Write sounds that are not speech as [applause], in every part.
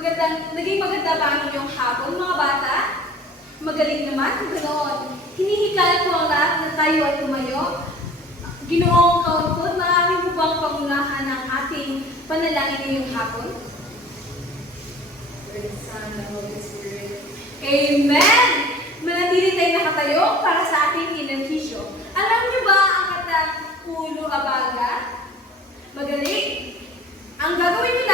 Magandang, naging maganda ba ang inyong hapon, mga bata? Magaling naman, ganoon. Hinihikayat ko ang lahat na tayo ay tumayo. Ginoong kaunpod, maaari mo bang pangunahan ang ating panalangin ngayong hapon? Amen! Manatili tayo nakatayo para sa ating enerhisyo. Alam niyo ba ang katang ulo abaga? Magaling? Ang gagawin mo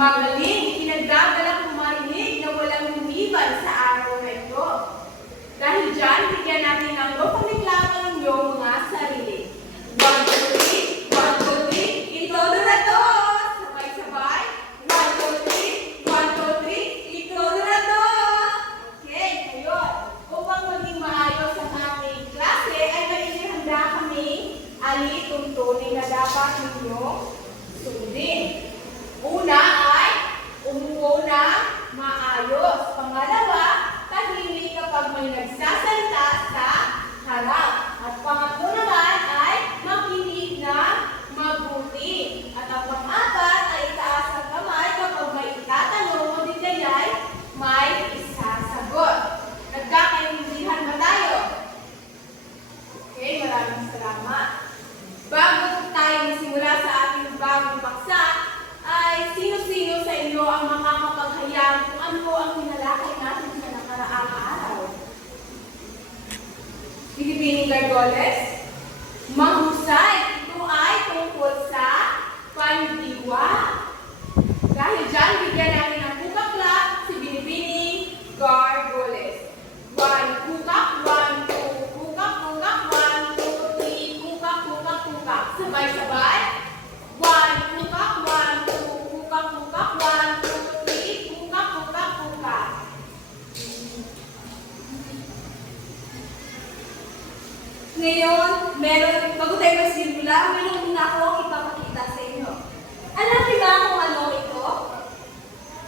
మనల్ని dollars Ngayon, meron, bago tayo magsimula, meron muna akong ipapakita sa inyo. Alam niyo ba kung ano ito?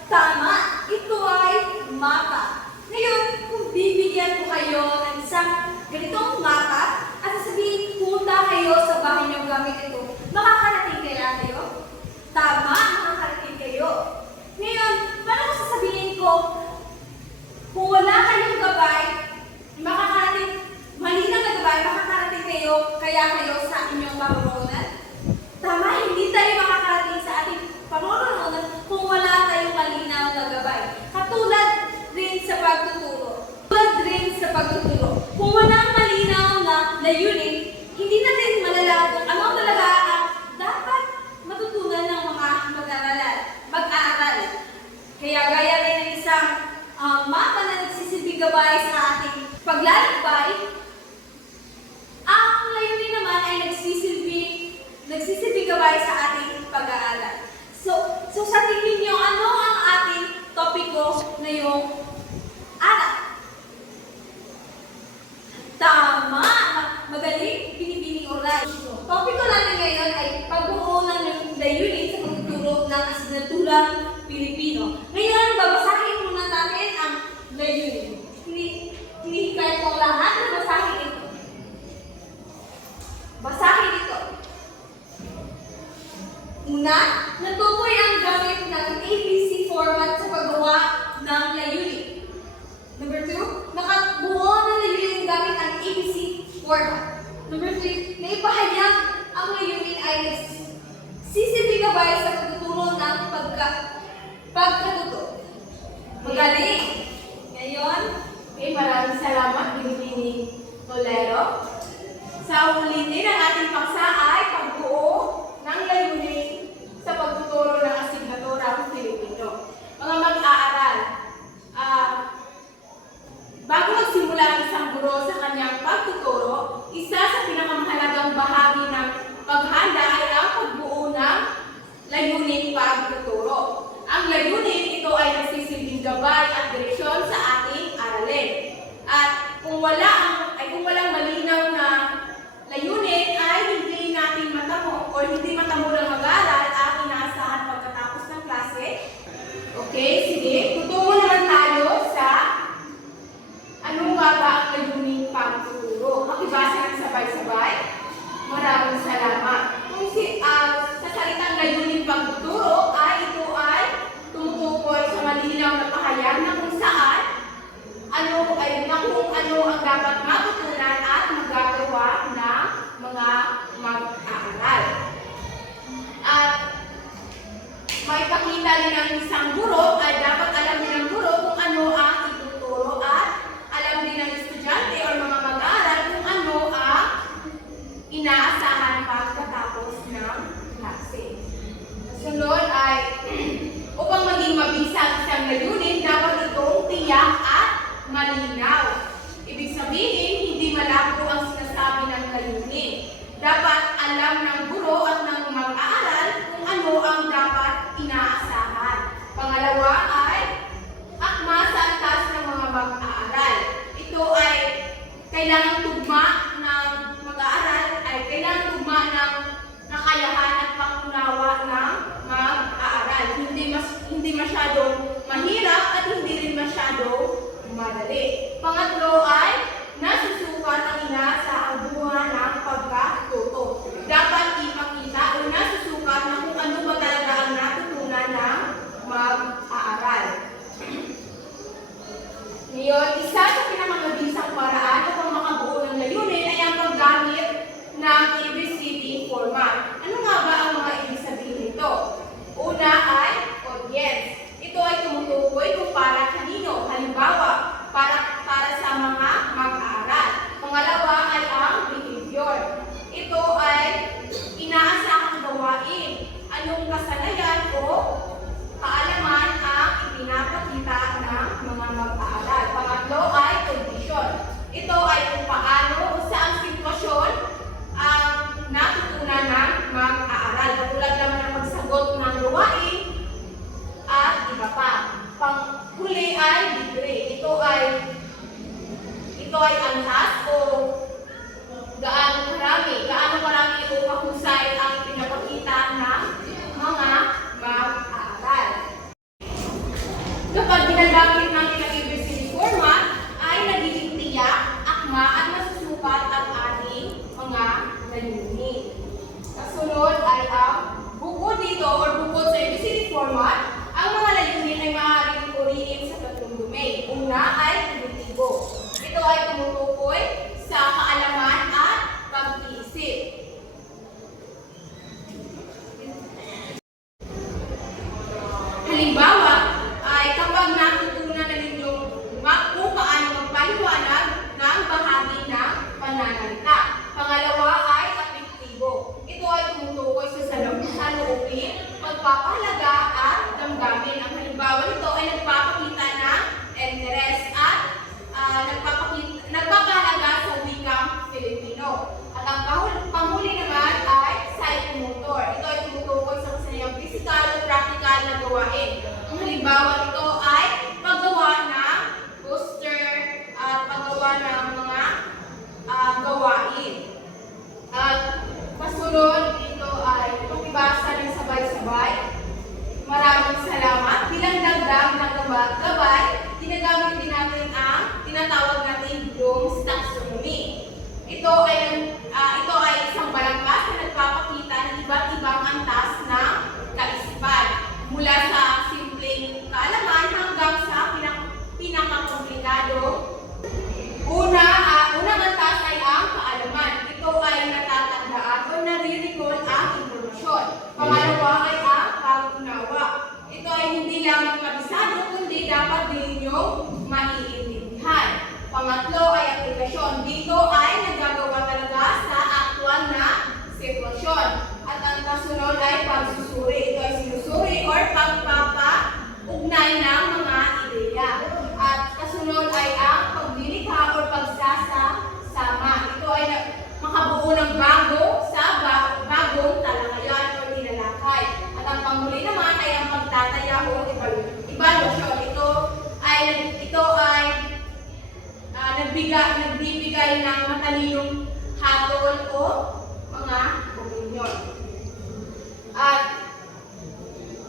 Tama, ito ay mapa. Ngayon, kung bibigyan ko kayo ng isang ganitong mapa, at sasabihin, punta kayo sa bahay niyo gamit ito, makakarating kaya kayo? Tama, Una, natukoy ang gamit ng ABC format sa paggawa ng layunin. Number two, nakabuo ng layunin gamit ang ABC format. Number three, naipahayag ang layunin ay nagsisibigabay sa pagtuturo ng pagka, pagkatuto. Magaling! Ngayon, okay, maraming salamat, Bibi Tolero. Sa ulitin ang ugali ng isang guro ay dapat alam din ng guro kung ano ang ituturo at alam din ng estudyante o mga mag-aaral kung ano ang inaasahan pagkatapos ng klase. Sunod ay [clears throat] upang maging mabisang isang layunin, dapat itong tiyak at malinaw. Ibig sabihin, hindi malabo ang sinasabi ng layunin. Dapat alam ng guro at ng mag-aaral kung ano ang dapat Pangalawa ay akma sa taas ng mga mag-aaral. Ito ay kailangan Então, isso aí. ったようにその nagpapahalaga at damdamin. Ang halimbawa nito ay nagpapakita ng interest at uh, nagpapakita, nagpapahalaga sa wikang Filipino. At ang panghuli naman ay psychomotor. Ito ay tumutukoy sa kasanayang physical o practical na gawain. Ang halimbawa hindi lamang kabisado, kundi dapat din nyo maiintindihan. Pangatlo ay aplikasyon. Dito ay nagagawa talaga sa aktual na sitwasyon. At ang kasunod ay pagsusuri. Ito ay sinusuri or pagpapaugnay ng mga ideya. At kasunod ay ang paglilikha or pagsasama. Ito ay makabuo ng bagay evalu- evaluasyon. Ito ay ito ay ah, nagbiga, nagbibigay ng matalinong hatol o mga opinion. At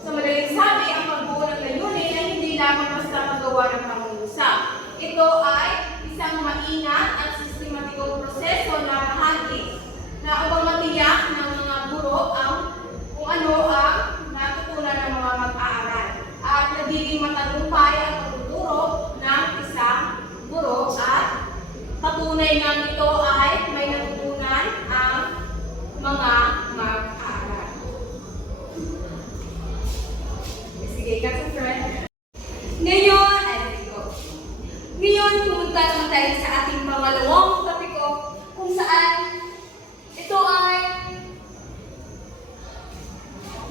sa madaling sabi, ang pagbuo ng layunin ay hindi lamang basta magawa ng pangungusap. Ito ay isang maingat at sistematikong proseso na bahagi na upang matiyak ng mga guro ang kung ano ang natutunan ng mga at nagiging matagumpay ang pagtuturo ng isang guro at patunay ng ito ay may natutunan ang mga mag-aaral. Sige, kasi friend. Ngayon, ay ko. Ngayon, pumunta naman tayo sa ating pangalawang topiko kung saan ito ay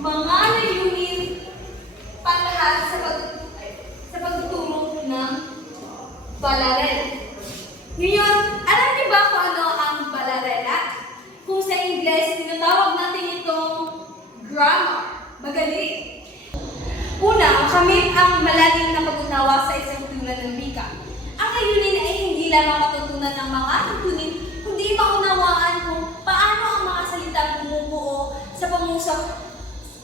mga layunin panlahat sa pag ay, sa pagtuturo ng balarela. Ngayon, alam niyo ba kung ano ang balarela? Kung sa Ingles, tinatawag natin itong grammar. Magaling. Una, kamit ang malalim na pag-unawa sa isang tunan ng wika. Ang layunin ay hindi lamang matutunan ng mga tungtunin, kundi maunawaan kung paano ang mga salitang bumubuo sa pangusap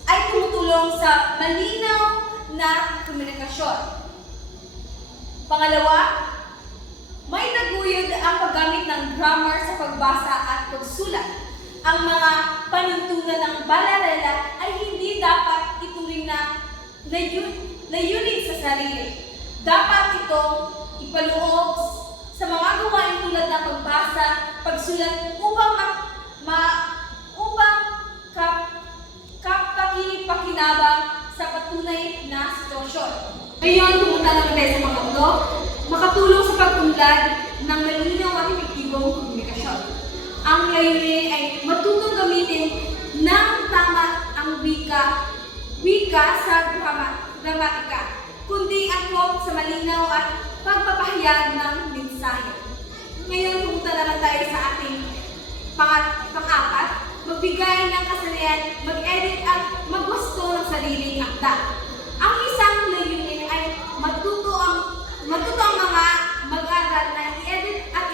ay tumutulong sa malinaw na komunikasyon. Pangalawa, may taguyod ang paggamit ng grammar sa pagbasa at pagsulat. Ang mga panuntunan ng balarela ay hindi dapat ituring na layun, layunin sa sarili. Dapat itong ipaloob sa mga gawain tulad ng pagbasa, pagsulat upang ma, ma upang kap, kapaki-pakinabang sa patunay na sitwasyon. Ngayon, pumunta naman tayo sa pangatlo, makatulong sa pagpunlad ng malinaw at epektibong komunikasyon. Ang layunin ay matutong gamitin ng tama ang wika sa grama, gramatika, kundi angkop sa malinaw at pagpapahayag ng mensahe. Ngayon, pumunta naman tayo sa ating pang-apat, magbigay ng kasanayan, mag-edit at magwasto ng sariling akda. Ang isang layunin ay matuto ang matuto ang mga mag-aral na i-edit at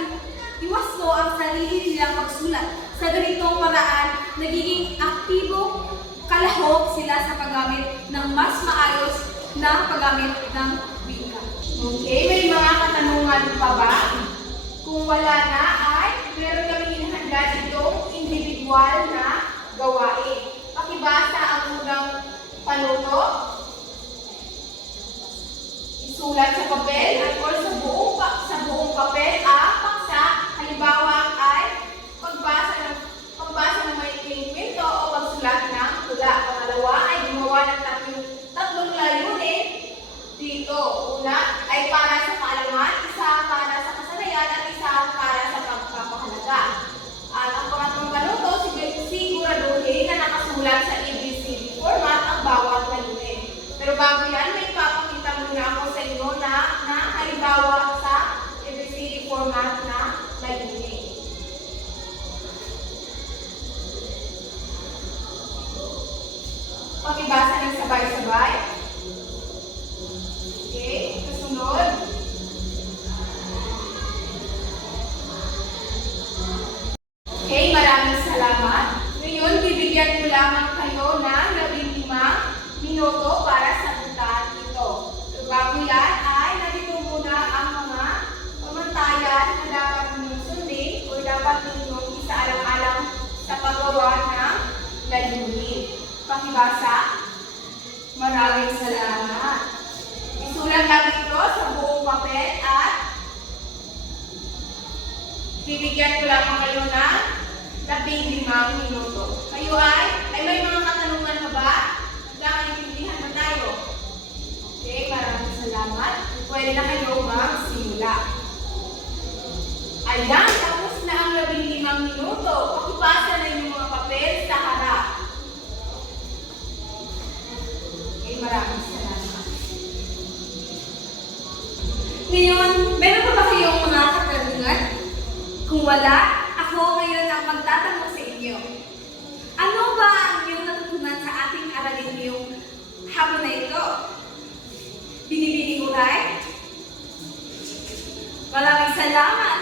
iwasto ang sarili nilang pagsulat. Sa ganitong paraan, nagiging aktibo, kalahok sila sa paggamit mas maayos na paggamit ng wika. Okay, may mga katanungan pa ba? Kung wala na ay meron kami inihanda ditong individual na gawain. Pakibasa ang unang panuto. Isulat sa papel at sa buong sa buong papel ang paksa. Halimbawa ay pagbasa ng pagbasa ng maikling kwento o pagsulat ng tula. Pangalawa ay gumawa ng Okay, maraming salamat. Ngayon, bibigyan ko lamang kayo ng labing limang minuto para sagutan ito. Bago yan ay narito muna ang mga pamantayan na dapat ninyong sundin o dapat ninyong isaalang-alang sa paggawa ng layunin. Pakibasa. Maraming salamat. Isulat lang ito sa buong papel at bibigyan ko lang kayo ng labing limang minuto. Kayo ay, ay may mga katanungan pa ba? Nagkakaintindihan ba tayo? Okay, maraming salamat. Pwede na kayo magsimula. Ayan, tapos na ang labing limang minuto. Pakipasa na yung mga papel sa harap. Okay, maraming salamat. Ngayon, meron pa ba kayong mga katanungan? Kung wala, ako ngayon ang magtatanong sa inyo. Ano ba ang inyong natutunan sa ating aralin ngayong hapon na ito? Binibini ko right? Maraming salamat!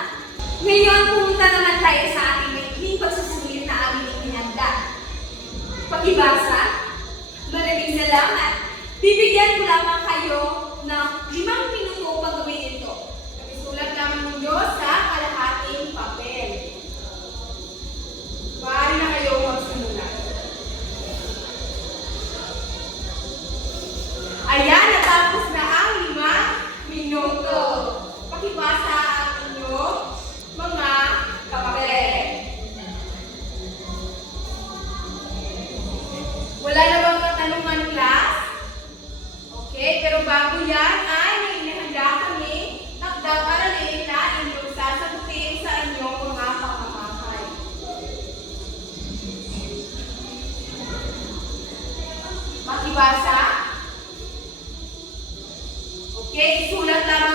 Ngayon, pumunta naman tayo sa ating maikling pagsusulit na aming inihanda. Pakibasa, maraming salamat. Bibigyan ko lamang kayo ng limang minuto upang gawin ito. Isulat lamang ninyo sa Maaari vas. Ok, sulla tabla.